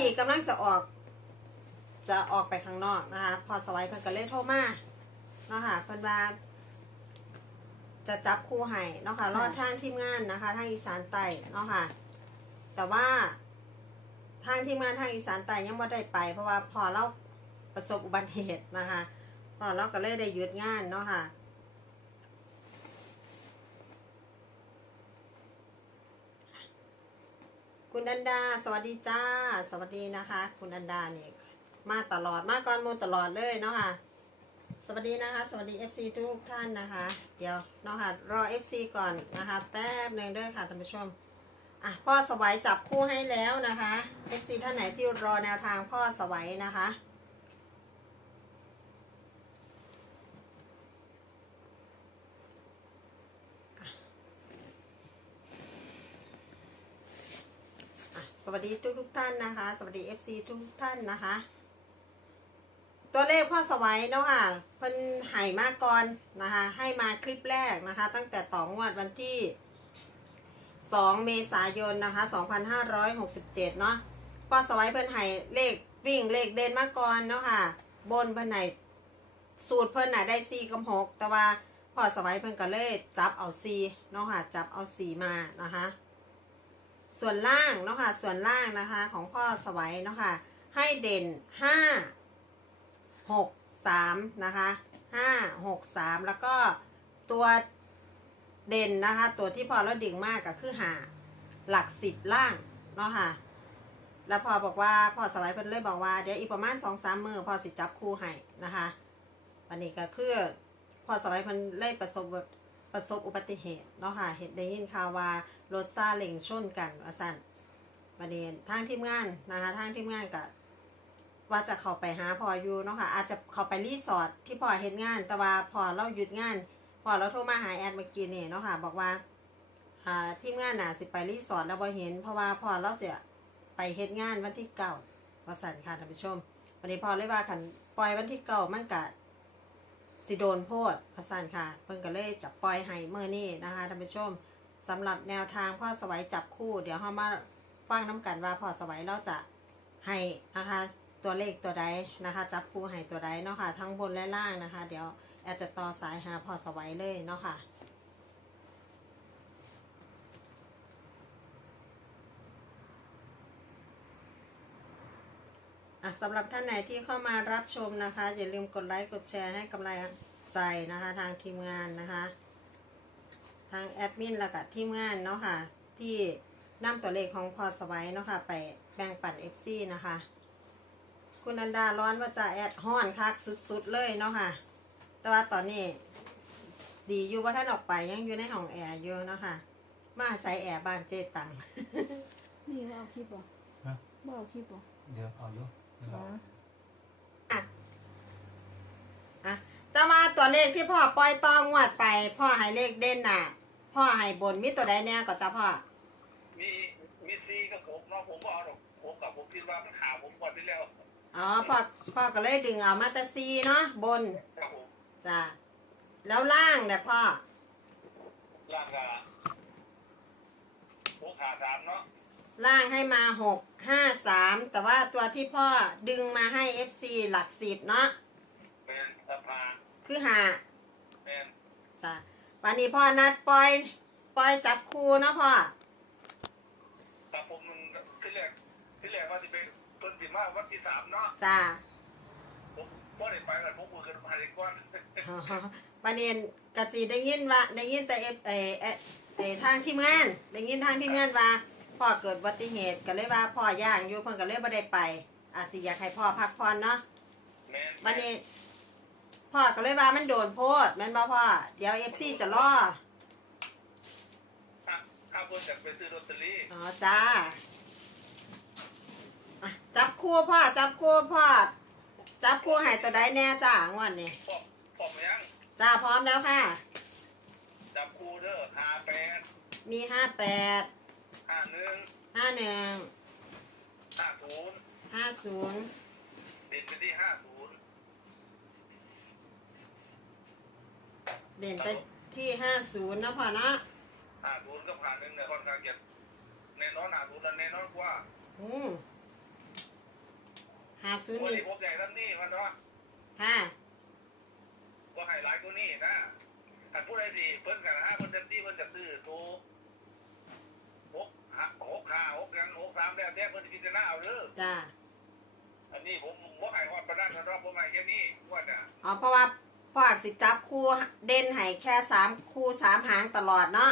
นี้กำลังจะออก จะออกไปข้างนอกนะคะ พอสวัยเพิ่นก็เลยโทรมาเนาะค่ะเพิ่นว่า จะจับคู่ให้เนาะค่ะรอดทางทีมงานนะคะ ทางอีสานใต้เนาะค่ะ แต่ว่าทางทีมงานทางอีสานใต้ยังไม่ได้ไป เพราะว่าพอเราประสบอุบัติเหตุนะคะพอเราก็เลยได้หยุดงานเนาะค่ะ คุณอันดา สวัสดีจ้า สวัสดีนะคะ คุณอันดาเนี่ยมาตลอดมาก่อนมูลตลอดเลยเนาะค่ะ สวัสดีนะคะ สวัสดี FC ทุกท่านนะคะ เดี๋ยวเนาะค่ะรอ FC ก่อนนะคะ แป๊บหนึ่งเด้อค่ะท่านผู้ชมอะพ่อสวัยจับคู่ให้แล้วนะคะ FC ท่านไหนที่รอแนวทางพ่อสวัยนะคะ วัสดีทุกทุกท่านนะคะ สวัสดี FC ทุกทุกท่านนะคะ ตัวเลขพ่อสวัยเนาะค่ะเพิ่นหายมาก่อนนะคะ ให้มาคลิปแรกนะคะ ตั้งแต่ต่องวดวันที่ 2 เมษายนนะคะ 2567 เนาะพ่อสวัยเพิ่นให้เลขวิ่งเลขเด่นมาก่อนเนาะค่ะ บนเพิ่นให้สูตรเพิ่นน่ะได้4กับ6แต่ว่าพ่อสวัยเพิ่นก็เลยจับเอา4เนาะค่ะ จับเอา4มานะคะ ส่วนล่างเนาะค่ะส่วนล่างนะคะของพ่อสวัยเนาะค่ะให้เด่นห้าหกสามนะคะห้าหกสามแล้วก็ตัวเด่นนะคะ ตัวที่พอแล้วดิ่งมากก็คือหาหลักสิบล่างเนาะค่ะแล้วพอบอกว่าพอสวัยเพิ่นเลยบอกว่าเดี๋ยวอีกประมาณสองสามมือพอสิจับคู่ให้นะคะวันนี้ก็คือพอสวัยเพิ่นเลยประสบ ประสบอุบัติเหตุเนาะค่ะเห็นได้ยินข่าวว่ารถซาเล็งชนกันว่าสั่นวันนี้ทางทีมงานนะคะทางทีมงานก็ว่าจะเข้าไปหาพออยู่เนาะค่ะอาจจะเข้าไปรีสอร์ทที่พอเฮ็ดงาน แต่ว่าพอเราหยุดงาน พอเราโทรมาหาแอดเมื่อกี้เนี่ยเนาะค่ะบอกว่าทีมงานน่ะสิไปรีสอร์ทแล้วบ่เห็นเพราะว่าพอเราเสียไปเฮ็ดงานวันที่เก้าว่าสั่นค่ะท่านผู้ชมวันนี้พอเลยว่าขันปล่อยวันที่เก้ามันกะ สิโดนโพดพระสันค่ะ เพิ่นก็เลยจะปล่อยให้เมื่อนี้นะคะท่านผู้ชมสำหรับแนวทางพ่อสวัยจับคู่ เดี๋ยวเรามาฟังน้กันว่าพ่อสวัยเราจะให้นะคะ ตัวเลขตัวใดนะคะ จับคู่ให้ตัวใดเนาะค่ะทั้งบนและล่างนะคะ เดี๋ยวแอดจะต่อสายหาพ่อสวัยเลยเนาะค่ะ สำหรับท่านไหนที่เข้ามารับชมนะคะ อย่าลืมกดไลค์กดแชร์ให้กำลังใจนะคะ ทางทีมงานนะคะ ทางแอดมินแล้วก็ทีมงานเนาะค่ะที่นำตัวเลขของพอสไว้เนาะค่ะไปแบ่งปัน FC นะคะ คุณอันดาร้อนว่าจะแอดห้อนคักสุดๆเลยเนาะค่ะ แต่ว่าตอนนี้ ดีอยู่ว่าท่านออกไปยังอยู่ในห้องแอร์อยู่เนาะค่ะมาใส่แอร์บ้านเจตังนี่ว่าเอาคลิปบ่ฮะบ่เอาคลิปบ่เดี๋ยวเอาอยู่เดี๋ยว อ๋อเอาอะแต่ว่าตัวเลขที่พ่อปล่อยต้องวดไป พ่อให้เลขเด่นน่ะ พ่อให้บนมีตัวใดแน่ก็จะพ่อ มีมีซีกับผมเนาะผมว่าเอาดอกผมกับผมคิดว่ามันขาผมก่อนที่แล้วอ๋อพ่อพ่อก็เลยดึงเอามาแตซีเนาะบนครับผมจ้ะแล้วล่างเนี่ยพ่อ ร่างกาหกขาสามเนาะ ล่างให้มาหกห้าสามแต่ว่าตัวที่พ่อดึงมาให้ FC หลักสิบเนาะเป็นสภาคือหาเป็นจ้ะวันนี้พ่อนัดปล่อยปล่อยจับคู่เนาะพ่อแต่ผมมันที่แรกที่แรกว่าจะเป็นต้นสิมาวันที่สามเนาะจ้ะผมก็ได้ไปกันผมมือกันมาเลยก่อนอ๋อประเด็นกะจีได้ยินว่าได้ยินแต่เอฟเอเอเอทางทีมงานได้ยินทางทีมงานว่า พ่อเกิดอุบัติเหตุก็เลยว่าพ่อย่างอยู่เพิ่นก็เลยบ่ได้ไปอาจสิอยากให้พ่อพักผ่อนเนาะแม่นวันนี้ พ่อก็เลยว่ามันโดนโพดแม่นบ่พ่อเดี๋ยว FC จะรอถ้าถ้าคนอยากไปซื้อลอตเตอรี่อ๋อจ้าอะจับคู่พ่อจับคู่พ่อจับคู่ให้ตัวใดแน่จ้างวดนี้ปอบปอบยังจ้าพร้อมแล้วค่ะ จับคูเด้อห้าแปดมีห้าแปด ห้าหนึ่งห้าหนึ่งห้าศูนย์ห้าศูนย์เด่นไปที่ห้าศูนย์เด่นไปที่ห้าศูนย์นะพ่อเนาะห้าศูนย์ก็ผ่านหนึ่งเนี่ยค่อนข้างจะแน่นอนห้าศูนย์แน่นอนกว่าอืมาศูนย์วันนี่นี้ผมใหญ่ทั้งนี้มันเนาะค่ะว่าให้หลายตัวนี้นะถ้าผู้ใดดีเพิ่นกันฮะเพิ่นจะตีเพิ่นจะซื้อตัวหก ห้าหกห้าหกกันหกสามแล้วแต่เพิ่นจะพิจารณาเอาเด้อจ้าอันนี้ผมบ่ให้ฮอดปานนั้นนะครับผมให้แค่นี้ว่าจะอ๋อเพราะว่าพ่ออักสิจับคู่เด่นให้แค่สามคู่สามหางตลอดเนาะ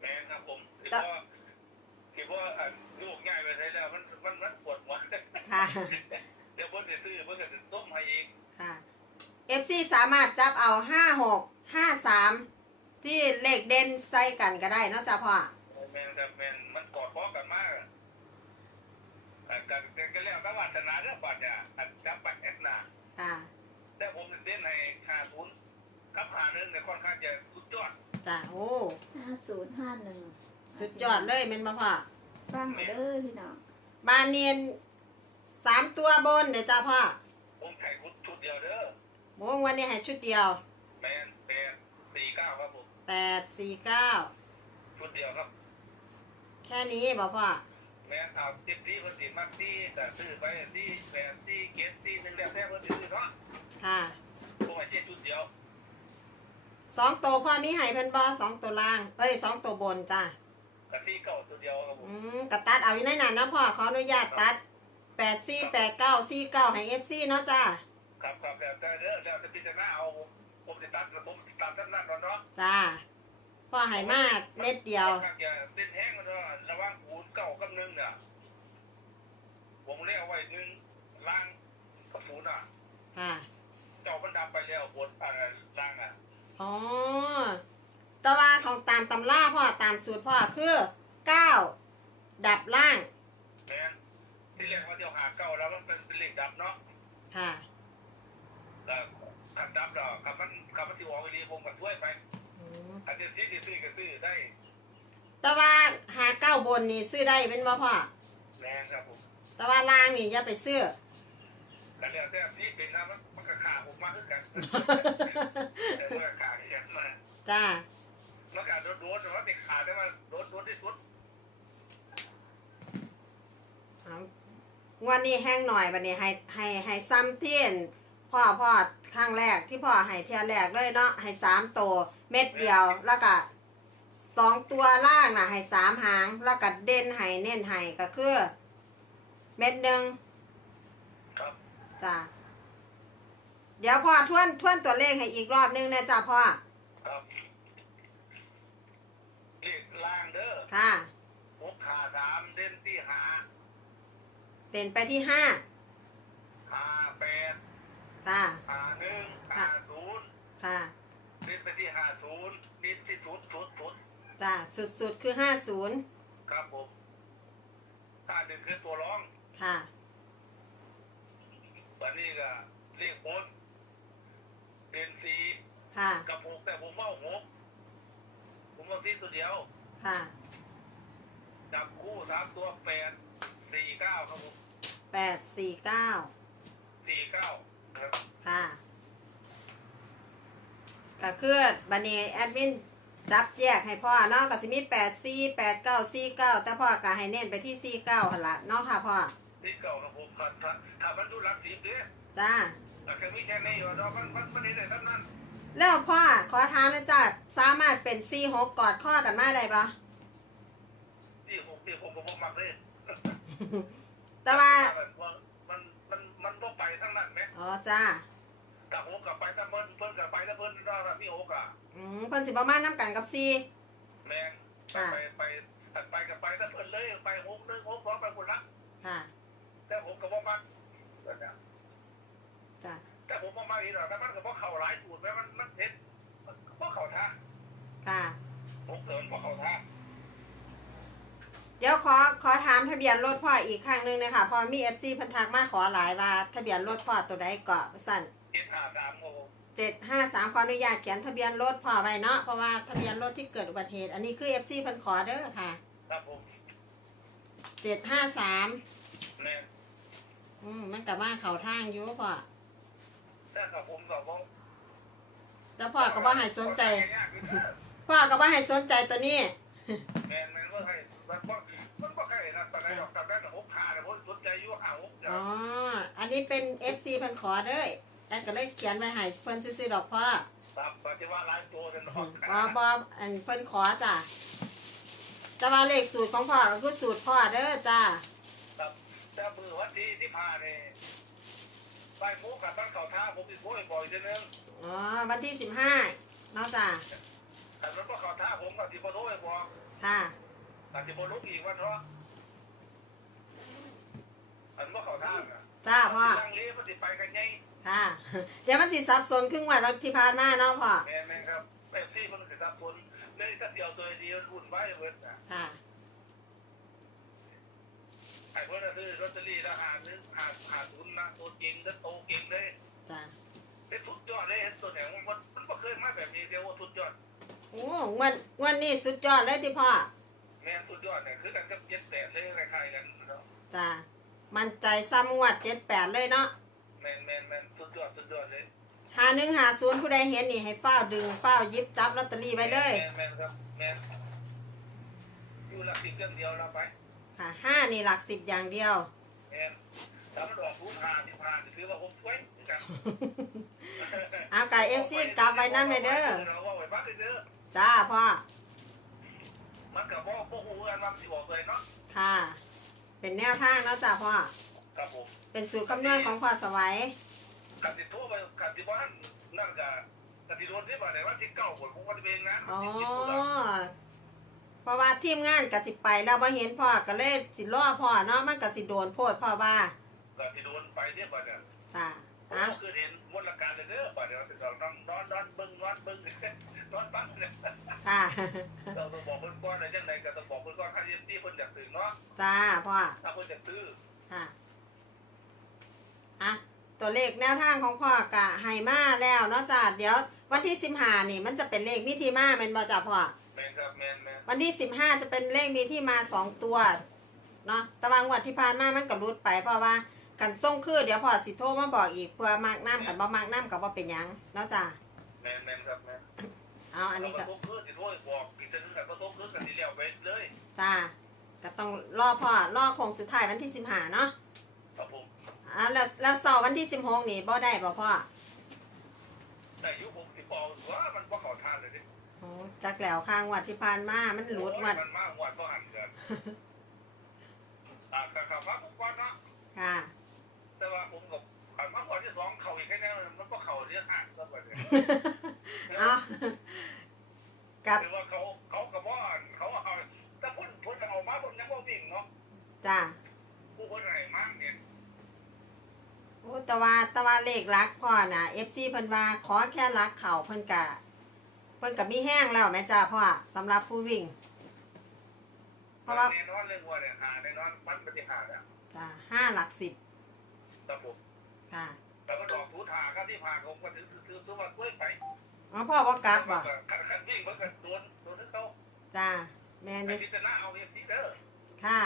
แม่นครับผมที่ว่าที่ว่าอันลูกง่ายไปใช้แล้วมันมันมันปวดหัวค่ะเดี๋ยวเพิ่นจะซื้อเพิ่นจะต้มให้อีกค่ะ FC สามารถจับเอาห้าหกห้าสามที่เลขเด่นใส่กันก็ได้เนาะจ้าพ่อ แม่นครับแม่นมันกอดคอกันมากอันกัน กันแล้วก็วาสนาเรื่องบาดเนี่ยอันจับไปแอดนาค่ะแต่ผมเล่นในหาทุนกับหาหนึ่งเนี่ยค่อนข้างจะสุดยอดจ้าโอ้ห้าศูนย์ห้าหนึ่งสุดยอดเลยเป็นมาพ่อฟังเอาเด้อพี่น้องบานเนียนสามตัวบนเดี๋ยวจ้าพ่อผมใช้ชุดชุดเดียวเด้อโมงวันนี้ให้ชุดเดียวแมนแปดสี่เก้าครับผมแปดสี่เก้าชุดเดียวครับ แค่นี้บอกพ่อแมนเอาติดที่คนติดมากที่แต่ซื้อไปที่แปดที่เกตที่หนึ่งแล้วแท้คนซื้อเนาะค่ะผมให้เช่ชุดเดียวสองตัวพ่อมีให้เพิ่นบอสองตัวล่างเอ้ยสองตัวบนจ้ากับที่เก้าตัวเดียวครับผมอืมกระตัดเอาอยู่ในนั้นเนาะพ่อขออนุญาตตัดแปดสี่แปดเก้าสี่เก้าให้เอฟซีเนาะจ้าครับครับแล้วแต่เด้อแล้วจะพิจารณาเอาผมติดตัดผมติดตัดท่านนั่นก่อนเนาะจ้าพ่อให้มากเม็ดเดียวค่อนข้างจะเส้นแห้งกันเนาะระหว่างปูน เก้ากับหนึ่งเนี่ยผมเรียกไว้หนึ่งล่างกับปูนอะค่ะเจ้ามันดับไปแล้วบนอะไรล่างอะอ๋อแต่ว่าของตามตำราพ่อตามสูตรพ่อคือเก้าดับล่าง แม่นที่เรียกว่าเดียวหาเก้าแล้วมันเป็นเป็นเหล็กดับเนาะค่ะ แต่ขันดับดอกขับมันขับมันที่ออกไปดีผมกับช่วยไปอืมอันที่ที่ซื้อก็ซื้อได้ แต่ว่าหาเก้าบนนี่ซื้อได้เป็นบ่พ่อแรงครับผมแต่ว่าล่างนี่อย่าไปซื้อแต่เนี่ยแต่ที่เป็นนะมันมันก็ขาผมมากขึ้นกันแต่เมื่อขาที่ยังมาจ้ามันการโดนโดนแต่ว่าติดขาได้มาโดนโดนที่สุดเอางวันนี้แห้งหน่อยบัดนี้ให้ให้ให้ซ้ำเทียนพ่อพ่อครั้งแรกที่พ่อให้เทียนแรกเลยเนาะให้สามตัวเม็ดเดียวแล้วก็ สองตัวล่างน่ะให้สามหาง แล้วก็เด่นให้เน้นให้ก็คือเม็ดหนึ่งครับจ้ะเดี๋ยวพ่อทวนทวนตัวเลขให้อีกรอบนึงนะจ้ะพ่อครับเลขล่างเด้อค่ะหกขาสามเด่นที่หาเด่นไปที่ห้าหาแปดค่ะหาหนึ่งหาศูนย์ค่ะ เด่นไปที่หาศูนย์เด่นที่ศูนย์ศูนย์ศูนย์ จ้ะสุดๆคือห้าศูนย์ครับผมถ้าหนึ่งคือตัวร้องค่ะวันนี้ก็เรียกบนเด่นสีค่ะ กับหกแต่ผมว่าหกผมว่าที่ตัวเดียวค่ะ จับคู่สามตัวแปดสี่เก้าครับผมแปดสี่เก้าสี่เก้าครับค่ะก็คือบันนี้แอดมิน จับแยกให้พ่อเนาะก็สิมีแปดสี่แปดเก้าสี่เก้าแต่พ่อก็ให้เน้นไปที่สี่เก้าหันละเนาะค่ะพ่อที่เก่าครับผมถ้าถ้าถ้ามันดูรักสีเด้อจ้าแต่แค่มีแค่นี้อยู่เรามันมันมันเห็นได้ทั้งนั้นแล้วพ่อขอถามนะจ้าสามารถเป็นสี่หกกอดข้อกันมาได้ปะที่หกที่ผมก็บอกมักเลยแต่ว่ามันมันมันต้องไปทั้งนั้นไหมอ๋อจ้า ถ้าหกกับไปถ้าเพิ่นเพิ่นกับไปถ้าเพิ่นได้แบบที่หกอะอืมเพิ่นสิประมาณน้ำกันกับสี่แมงไปไปไปไปกับไปถ้าเพิ่นเลยไปหกหนึ่งหกสองไปคนละค่ะแต่ผมก็บอกมักจ้าแต่ผมบอกมักอีกหน่อยแต่มันก็บอกเข่าหลายสูตรไหมมันมันเห็นมันบอกเข่าท่าค่ะผมเสริมบอกเข่าท่าเดี๋ยวขอขอถามทะเบียนรถพ่ออีกครั้งหนึงนะคะพอมีเอฟซีพันทักมาขอหลายว่าทะเบียนรถพ่อตัวใดเกาะสั่น เจ็ดห้าสามโมเจ็ดห้าสามขออนุญาตเขียนทะเบียนรถพ่อไว้เนาะเพราะว่าทะเบียนรถที่เกิดอุบัติเหตุ อันนี้คือเอฟซีพันขอเด้อค่ะครับผมเจ็ดห้าสามแม่อืมมันกับว่าเขาทางอยู่พ่อแต่กับผมก็บอกแล้วพ่อก็ว่าให้สนใจ พ่อก็ว่าให้สนใจตัวนี้แม่แม่ว่าให้มันบอกมันบอกใครนะตอนนั้นดอกตอนนั้นหกขาเนี่ยผมสนใจอยู่หาหกอ๋ออันนี้เป็น FC เพิ่นขอเด้อแอดก็เลยเขียนไว้ให้เพิ่นซื่อๆดอกพ่อครับปฏิวัติหลายตัวกันเนาะบ่บ่อันเพิ่นขอจ้ะจะว่าเลขสูตรของพ่อก็คือสูตรพ่อเด้อจ้าครับแต่มือวันที่ที่ผ่านเนี่ยไปหมูกับบ้านเขาท่าผมอีกโว้ยบ่อยเช่นนึงอ๋อวันที่สิบห้าเนาะจ้ะแต่รถก็เขาท่าผมกับที่โบโต้บอกค่ะแต่ที่โบลุกอีกวันเพราะอันว่าเขาท่าน่ะจ้าพ่อ ลังเลมันติดไปกันไงค่ะเดี๋ยวมันสิสับสนครึ่งวันที่ผ่านมาเนาะพ่อแม่แม่ครับแม่ซี่มันคือสับสนเลยสักเดียวตัวเดียวรุ่นไว้เบิดอะค่ะไอ้เพื่อนซื้อลอตเตอรี่ละหานึงหาหาทุนนะตัวจริงก็โตเก่งเลยจ้าเป็นสุดยอดเลยเห็นตัวไหนมันมันไม่เคยมาแบบนี้เดียวว่าสุดยอดโอ้งวันงวันนี้สุดยอดเลยที่พ่อแม่สุดยอดเนี่ยคือกันกับเจ็ดแปดเลยคล้ายๆกันเนาะจ้ามันใจซ้ำงวดเจ็ดแปดเลยเนาะ ยอดสุดยอดเลยหาหนึ่งหาศูนย์ผู้ใดเห็นนี่ให้เฝ้าวดึงเฝ้าวหยิบจับลอตเตอรี่ไว้เลยแมนแมนครับแมนอยู่หลักสิบเครื่องเดียวเราไปค่ะห้านี่หลักสิบอย่างเดียวแมนถ้ามันออกรูปหาที่ผ่านถือว่าผมช่วยกันเอาไก่เอฟซีกลับไว้นั่นเลยเด้อเราว่าไว้บ้านเด้อจ้าพ่อมันกับว่าพวกหูกันมาสิบอกเลยเนาะค่ะ เป็นแนวทางเนาะจ้าพ่อครับผมเป็นสูตรคำนวณของพ่อสวัย กันติดทั่วไปกันติดบ้านนั่นกับกันติดโดนที่บ้านไหนว่าที่เก่าคนผมก็จะเป็นงานอ๋อที่ญี่ปุ่นเพราะว่าทีมงานกสิไปแล้วมาเห็นพ่อก็เลยสิล่อพ่อเนาะมันกสิโดนโพดพ่อว่ากันติดโดนไปที่บ้านเนี่ยจ้าผมอะก็คือเห็นมดละการเลยเด้อบ้านเนี่ยเราต้องนอนนอนเบิ้งนอนเบิ้งนอนปั๊บเนี่ยค่ะเราต้องบอกเพื่อนก้อนอะไรยังไงก็ต้องบอกเพื่อนก้อนถ้าที่ที่เพื่อนอยากตื่นเนาะจ้าพ่อถ้าเพื่อนอยากซื้อค่ะอะ ตัวเลขแนวทางของพ่อกะไฮมาแล้วเนาะจ้าเดี๋ยววันที่สิบห้านี่มันจะเป็นเลขมิทีมาเป็นบอจ้าพ่อแมนครับแมนแมนวันที่สิบห้าจะเป็นเลขมีที่มาสองตัวเนาะแตะวางวัดที่ผ่านมามันก็รุดไปเพราะว่ากันส่งคือเดี๋ยวพอสิโทรมาบอกอีกเพื่อมากน้ำกันบ่มากน้ำกับว่าเป็นหยังเนาะจ้าแมนแมนครับแมนเอาอันนี้ก็เราก็ทุกคืนที่โทษบอกกินจะนึกแต่ก็ทุกคืนกันที่เลี้ยวไปเลยจ้าก็ต้องรอพ่อรอโค้งสุดท้ายวันที่สิบห้าเนาะครับผม อ่าแล้วแล้วเสาร์วันที่สิบหกนี่บ่ได้บ่พ่อแต่ยุคผมที่บอกว่ามันว่าเขาทานเลยดิโอ้จักแล้วข้างวัดที่ผ่านมามันรุดวัด มันมากวัดก็หันเกินอ่าขับมาทุกวันนะค่ะแต่ว่าผมกับขับมาก่อนที่สองเขาอีกแค่นี้มันก็เขาเรียกห่างก็ไปเลยเอากับคือว่าเขาเขากับว่าเขาเอาแต่พุ่นพุ่นเอามาผมยังว่าวิ่งเนาะจ้า ผู้คนไหนมากเนี่ย โอ้แต่ว่าแต่ว่าเลขรักพ่อน่ะ FC เพิ่นว่าขอแค่รักเขาเพิ่นกะเพิ่นกะมีแห้งแล้วแม่จ้าพ่อสำหรับผู้วิ่ง เพราะว่าแน่นอนเรื่องวัวเนี่ยหาแน่นอนมันปฏิหารอะจ้าห้าหลักสิบแต่ผมค่ะแต่ก็ดอกทูถาครับที่ผ่านผมก็ถือถือตัวมันกล้วยไปอ๋อพ่อว่ากลับบ่ขันขันวิ่งมันก็โดนโดนที่เขาจ้าแม่นอไอ้ยู่ที่จะน่าเอาเองที่เด้อค่ะ